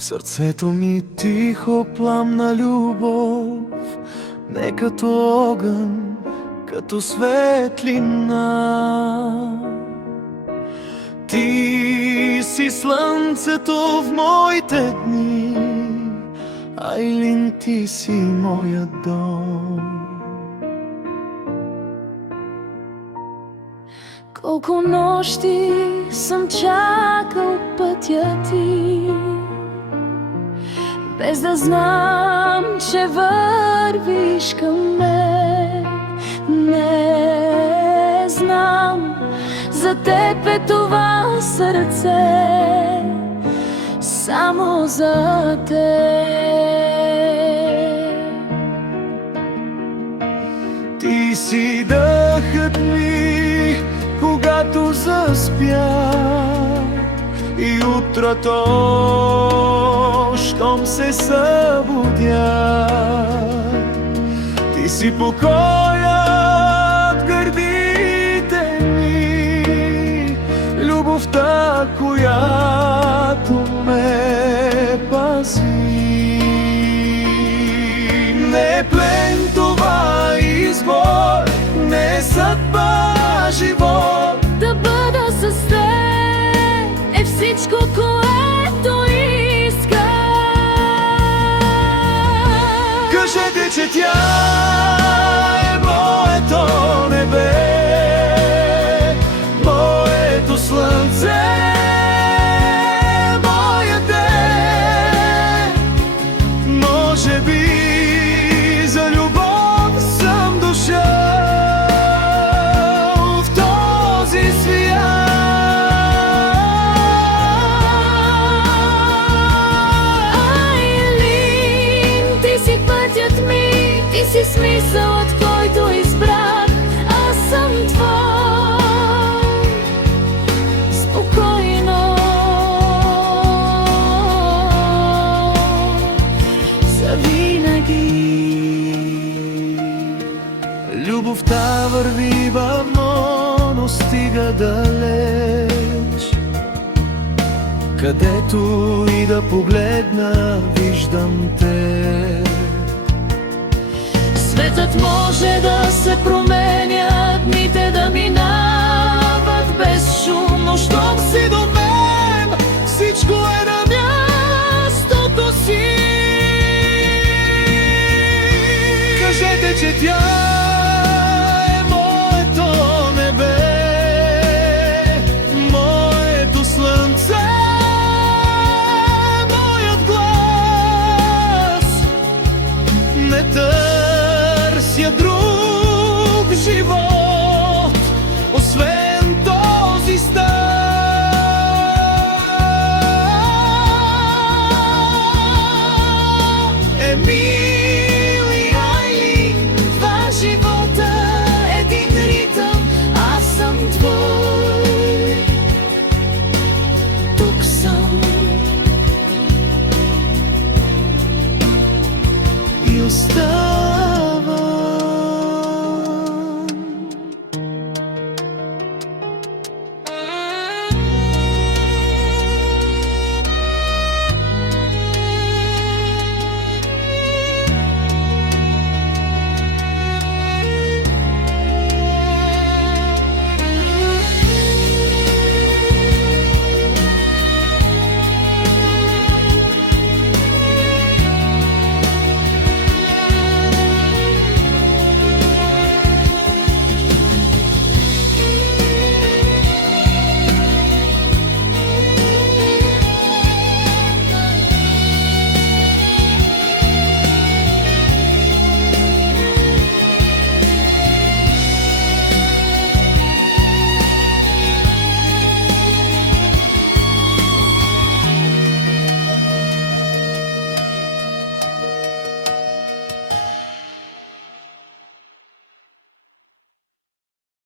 В сърцето ми тихо пламна любов, не като огън, като светлина. Ти си слънцето в моите дни, Айлин, ти си моят дом. Колко нощи съм чакал пътя ти, без да знам, че вървиш към мен. Не знам, за теб е това сърце, само за теб. Ти си дъхът ми, когато заспя, и утрото, щом се събудя. Ти си покоят гърдите ми, любовта, която ме пази. Не е плен това избор, не е съдба, живот. Да бъда с теб е всичко, което искам. Кажете, че тя е моето небе, моето слънце, моя ден. Може би за любов съм дошъл в този свят. Айлин, ти си пътят ми, ти си смисълът, който избрах. Аз съм твой, спокойно, завинаги. Любовта върви бавно, но стига далеч. Където и да погледна, виждам те. Светът може да се променя, дните да минават безшумно. Щом си до мен, Всичко е на мястото си. Кажете, че тя е моето небе, моето слънце, моят глас. Не търся друг живот, освен този стар. Емил и Айлин, два живота, един ритъм. Аз съм твой, тук съм. И остава